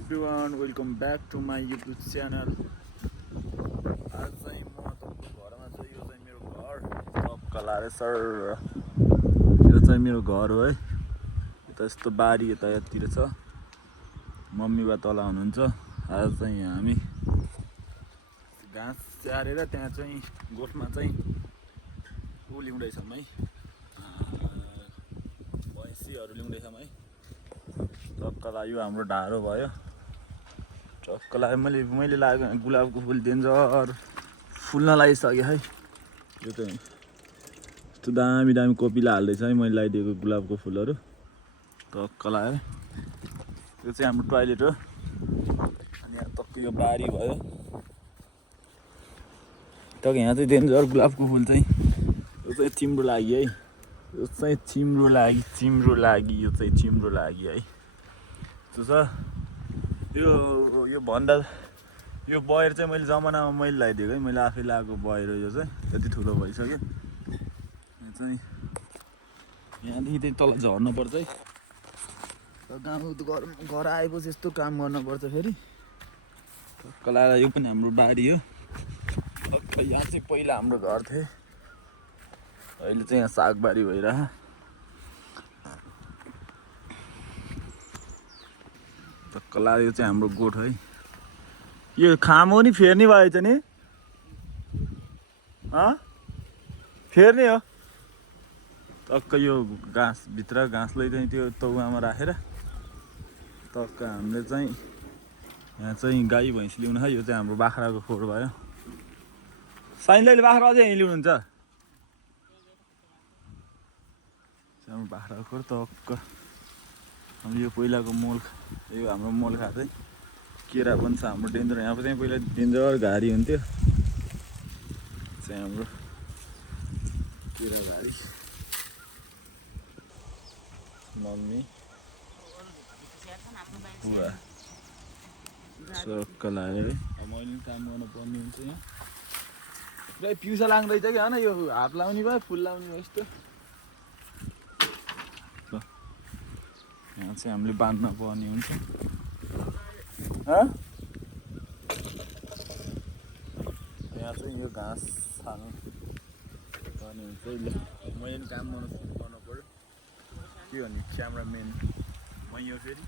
everyone, welcome back to my YouTube channel. आज चाहिँ म तपाईँको घरमा चाहिँ यो चाहिँ मेरो घर कलारे सर यो चाहिँ मेरो घर हो है। यता यस्तो बारी यतातिर छ। मम्मी बा तल हुनुहुन्छ। आज चाहिँ हामी घाँस स्याहारेर त्यहाँ चाहिँ गोठमा चाहिँ उ ल्याउँदैछौँ है, भैँसीहरू ल्याउँदैछौँ है। टक्कला यो हाम्रो ढाडो भयो। टक्कला मैले लाग्यो गुलाबको फुल डेन्जर फुल्न लागिसक्यो है। यो चाहिँ यस्तो दामी दामी कोपिला हाल्दैछ है मैले लगाइदिएको गुलाबको फुलहरू। टक्कला है यो चाहिँ हाम्रो टोयलेट हो। अनि यहाँ टक्क यो बारी भयो। टक्क यहाँ चाहिँ डेन्जर गुलाबको फुल चाहिँ यो चाहिँ तिम्रो लागि है। यो चाहिँ तिम्रो लागि यो चाहिँ तिम्रो लागि है। त्यो छ यो भन्दा यो बयर चाहिँ मैले जमानामा मैले लगाइदिएको है। मैले आफै लगाएको बयर हो। यो चाहिँ यति ठुलो भइसक्यो। यो चाहिँ यहाँदेखि चाहिँ तल झर्नुपर्छ है। गाउँ घर आएपछि यस्तो काम गर्नुपर्छ फेरि। टक्कला यो पनि हाम्रो बारी हो। टक्क यहाँ चाहिँ पहिला हाम्रो घर थियो। अहिले चाहिँ यहाँ सागबारी भइरह। टक्कला यो चाहिँ हाम्रो गोठ है। यो खाम हो नि फेर्ने भएछ नि फेर्ने हो। टक्क यो घाँसभित्र घाँसलाई चाहिँ त्यो तौवामा राखेर टक्क हामीले चाहिँ यहाँ चाहिँ गाई भैँसी ल्याउनु है। यो चाहिँ हाम्रो बाख्राको खोर भयो। साइनले बाख्रा अझै यहीँ ल्याउनुहुन्छ। हाम्रो बाख्राको खोर टक्क यो पहिलाको मोल यो हाम्रो मोलखा चाहिँ केरा पनि छ हाम्रो डेन्जर। यहाँ चाहिँ पहिला डेन्जर घारी हुन्थ्यो। चाहिँ हाम्रो केरा घारी मम्मी बुवा सक्क लाग्यो है। मैले काम गर्नु पर्ने हुन्छ। यहाँ पुरै पिउसा लाग्दैछ कि होइन। यो हात लाउने भयो फुल लाउने भयो यस्तो। यहाँ चाहिँ हामीले बाँध्न पर्ने हुन्छ। यहाँ चाहिँ यो घाँस हाल्नु पर्ने हुन्छ। मैले पनि काम गर्नु पर्यो। के भने क्यामराम्यान मै हो फेरि।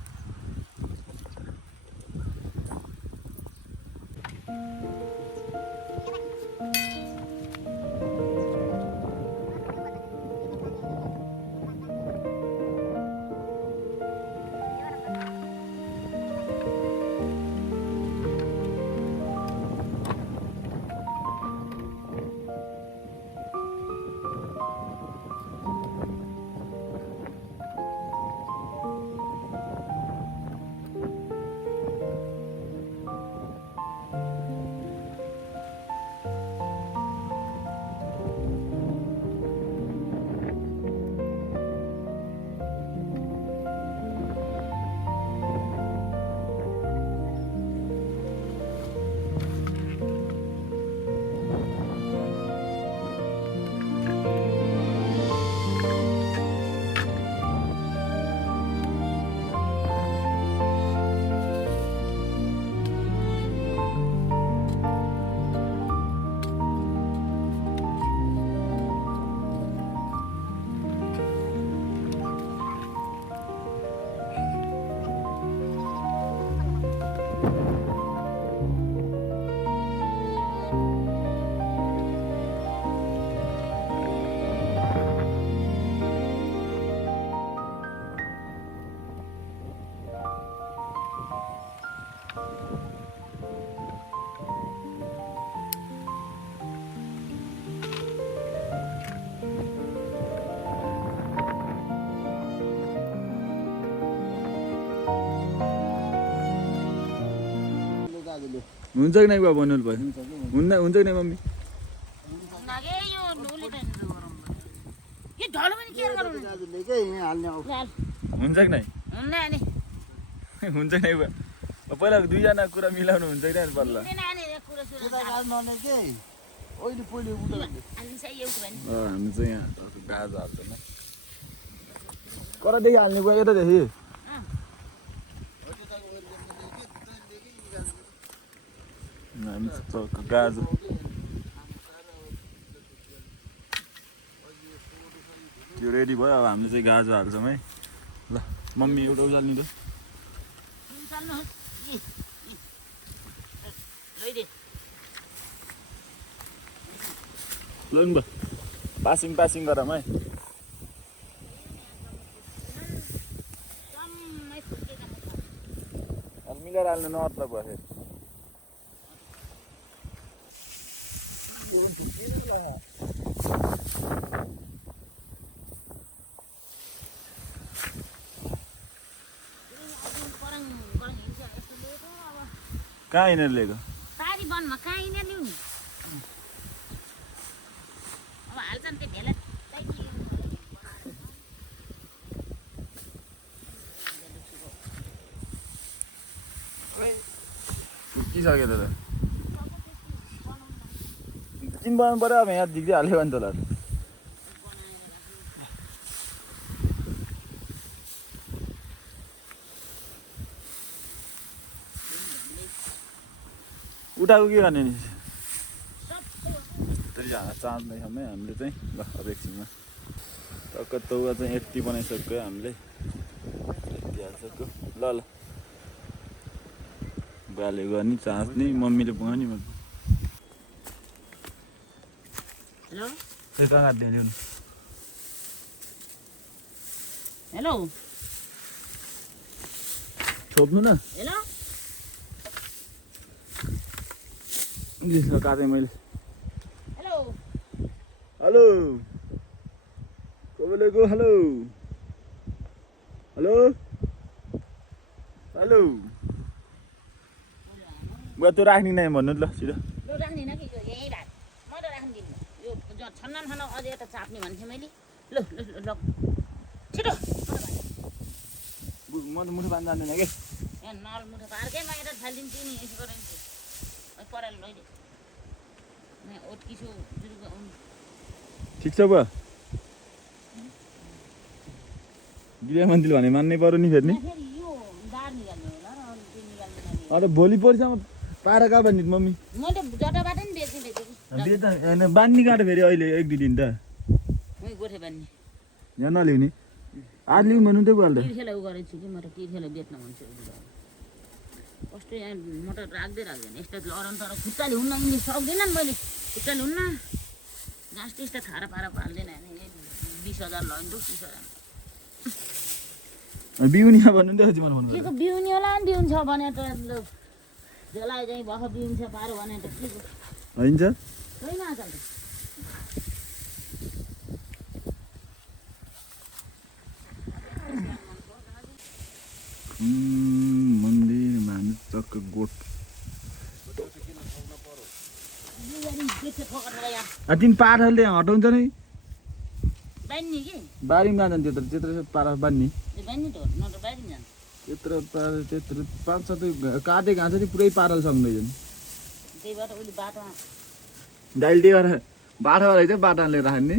हुन्छ कि नै बुवा भन्नु भयो। हुन्छ कि नै मम्मी। हुन्छ कि नै हुन्छ कि नै बुवा। पहिला दुईजना कुरा मिलाउनु हुन्छ कि नै बल्ल। हामी चाहिँ यहाँ गाज हाल्दैन। कतादेखि हाल्ने बुवा? यतादेखि गाजर त्यो रेडी भयो अब हामीले चाहिँ गाजर हाल्छौँ है ल मम्मी एउटा उचाल्नु त ल नि भयो पासिङ गरौँ है मिलेर हाल्नु नअत्ला भयो कहाँ यिनीहरू लिएको पारी वनमा कहाँ यिनीहरू ल्याउने अब हाल्छन् त्यो ढेला पुगिसक्यो त चिन बनाउनु पऱ्यो अब यहाँ दिग्दै हाल्यो भने त होला उठाएको के गर्ने नि चाँच्ने समय हामीले चाहिँ ल अब एकछिनमा टक्क तौवा चाहिँ यति बनाइसक्यो हामीले यति हालिसक्यो ल ल बाले गर्ने चाँच्ने मम्मीले पकाउने म हेलो खै कहाँ काट्दै ल्याउनु हेलो छोप्नु न हेलो इङ्ग्लिसमा काटेँ मैले हेलो हेलो को बोलेको हेलो हेलो हेलो म त्यो राख्ने नै भन्नु ल छिटो लु राख्दिन कि यो यही भात म त राख्नु दिनु यो छन्ना अझै यता चाप्ने भन्थेँ मैले ल ल ल छिटो म त मुठो बाँध्नु जान्दैन कि यहाँ नल मुठो पार्कै बाहिर फालिदिन्छु नि यसो गरिन्छु पराल लैदे म ओत्किछु जुरुको ठिक छ भयो गृह मन्त्री भने मान्नै पर्यो नि फेरि फेरि यो दार निकाल्ने होला र अरू त्यो निकाल्ने अन्त भोलि पर्सिसम्म पारा कहाँ बाँध्ने मम्मी मैले जटाबाट नि बेच्छु बेच्दा होइन बाँध्ने काट्यो फेरि अहिले एक दुई दिन त मै गोठे बान्ने यहाँ नल्याउने आज ल्याउँ भन्नु त्यो गल्दा तिर्खेलाई उ गरेको छु कि म त तिर्खेलाई बेच्न भन्छु कस्तो यहाँ मोटर राख्दैन यस्तो लरन तर खुट्टाले हुन्न यिनीहरू सक्दैन नि मैले खुट्टाले हुन्न घाँस त्यस्तो थारा पारा पाल्दैन 20,000 लैन्छु 30,000 बिउनिया भन्नु त्यो मलाई फोन के को बिउनी होला नि बिउन छ भने त झोलाइ चाहिँ भख बिउन छ पारो भने त के को हुन्छ छैन आजकल त मन्दिरमा हामी चक्क गोठ तिमी पाठाले हटाउँछ नि बान्ने कि बारीमा जान्छ त्यत्रो पारा बाँध्ने बान्ने त न त बारी जान्छ त्यत्रो पारा त्यत्रो 5-7 काटे घाँस नि पुरै पाराले सक्दैन त्यहीबाट उहिले बाटोमा दाइल त्यही भएर बाटोमा रहेछ बाटो लिएर राख्ने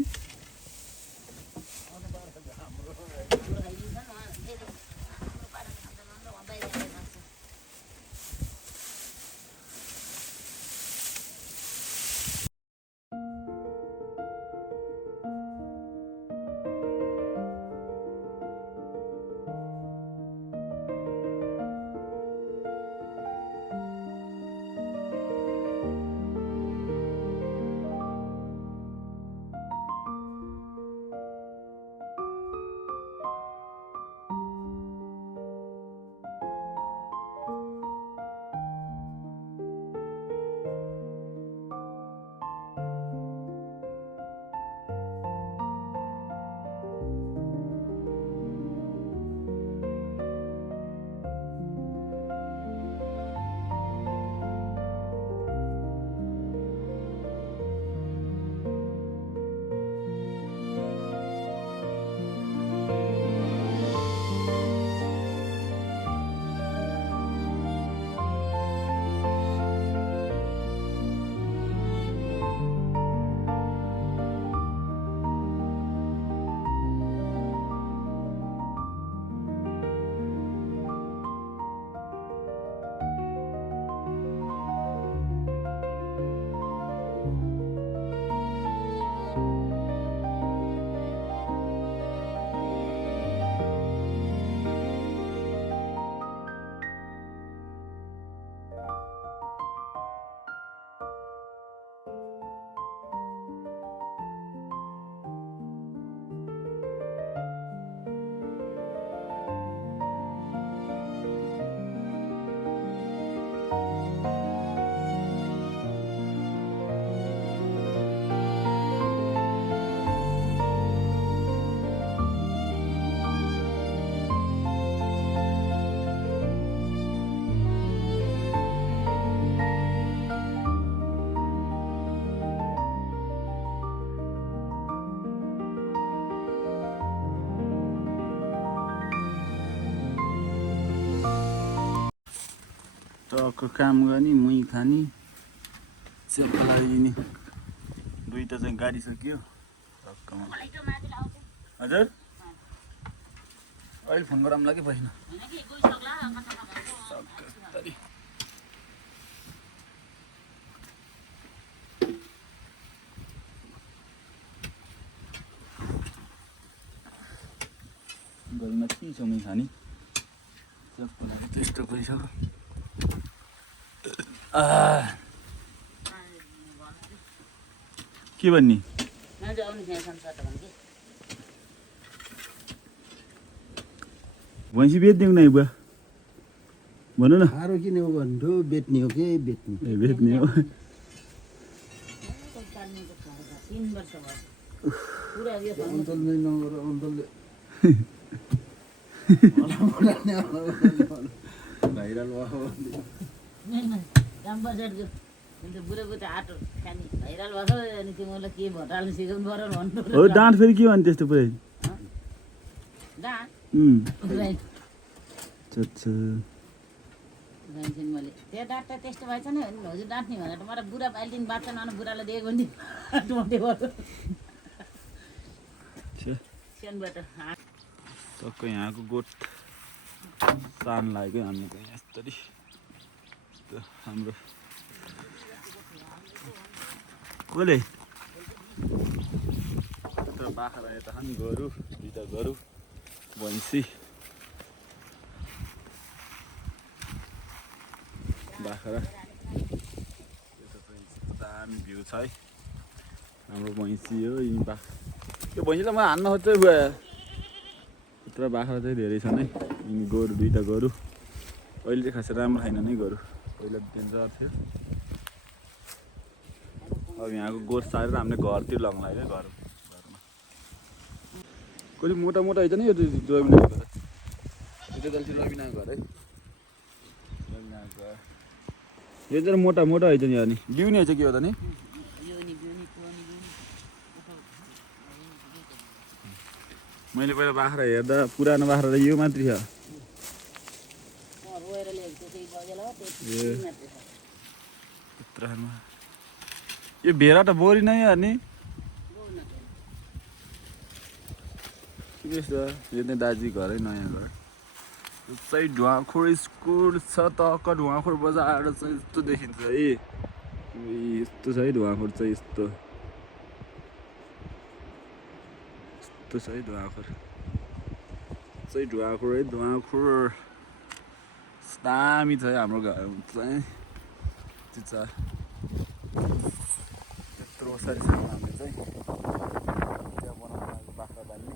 टक्क काम गर्ने मुही खाने चेप्पा लगाइदिने दुईटा चाहिँ गाडिसक्यो टक्कमा हजुर अहिले फोन गरौँला कि पहिला गरीमा के छ मुही खाने चेप्पा लागि त्यस्तो गइसक्यो के भन्ने भैँसी बेच्ने कि नै बुवा भन्नु न खारो किन हो भन्नु बेच्ने हो कि बेच्ने ए बेच्ने हो 3 वर्ष भयो पुरा यो अन्तलले नगर अन्तलले भाइरल भयो काम बजारको अन्त बुढो बुढो आटो खाने भाइरल भएको अनि त्यो मलाई के भटाल्नु सिकाउनु पऱ्यो भन्नु हो डाँट फेरि के भन्ने त्यस्तो पुरै डाँट अच्छा जान्छन् मैले त्यो डाँट त त्यस्तो भएछ नि हजुर डाँट्ने भनेर मलाई बुढा अहिले बाँच्छ न बुढालाई दिएको भने टोटे भयो सानबाट टक्क यहाँको गोठ सान लाग्यो हामीको यस्तरी हाम्रो कसले यता बाख्रा यता खाने गोरु दुईटा गोरु भैँसी बाख्रा यता चाहिँ दामी भ्यू छ है हाम्रो भैँसी हो यी यो भैँसीलाई म हान्न खोज्छु बुवा यत्र बाख्रा चाहिँ धेरै छन् है यिनी गोरु दुईटा गोरु अहिले चाहिँ खासै राम्रो छैन नै गोरु पहिला डेन्जर थियो अब यहाँको गोठ सारेर हामीले घरतिर लगाउँला क्या घरमा कहिले मोटा मोटा होइन नि यो रविनाको घर यो चाहिँ रविनाको घर है रविनाको घर यो चाहिँ मोटा मोटा होइन नि अनि बिउनी होइन के हो त नि मैले पहिला बाख्रा हेर्दा पुरानो बाख्रा त यो मात्रै छ उत्तराखण्डमा यो भेरा त बोरी नै हो नि ठिकै छ यो चाहिँ दाजी घरै नयाँ घर यो चाहिँ ढुवाखोर स्कुल छ टक्क ढुवाखोर बजार चाहिँ यस्तो देखिन्छ है यस्तो छ है ढुवाखोर चाहिँ यस्तो यस्तो छ है ढुवाखोर चाहिँ ढुवाखोर है ढुवाखोर दामी छ है हाम्रो घर चाहिँ त्यो छ त्यत्रो सारी छ हामीले चाहिँ त्यहाँ बनाउनु बाख्रा बाल्ने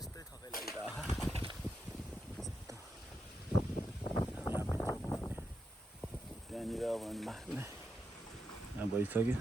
यस्तै थकाइ लागिरहेको त्यहाँनिर अब बाख्रा भइसक्यो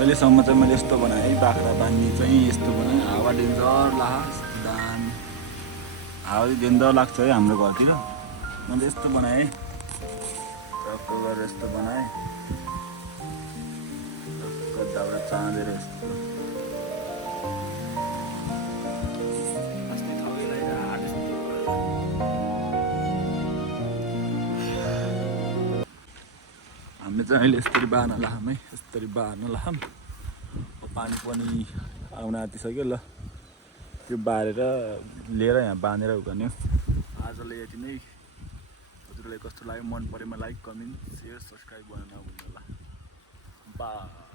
अहिलेसम्म चाहिँ मैले यस्तो बनाएँ बाख्रा बाँध्ने चाहिँ यस्तो बनाएँ हावा डेन्जर लाग्छ दामी हावा डेन्जर लाग्छ है हाम्रो घरतिर मैले यस्तो बनाएँ टक्क गरेर यस्तो बनाएँ दाउरा चाँदेर यस्तो अस्ति थगेलाई हाट यस्तो हामीले चाहिँ अहिले यसरी बार्न लाम है, यसरी बार्न लाम। पानी पनि आउन आँटिसक्यो ल, त्यो बारेर लिएर यहाँ बाँधेर उकाल्ने। आजलाई यति नै। हजुरलाई कस्तो लाग्यो, मन परेमा लाइक, कमेन्ट, सेयर, सब्सक्राइब गर्न नभुल्नु होला। बाई।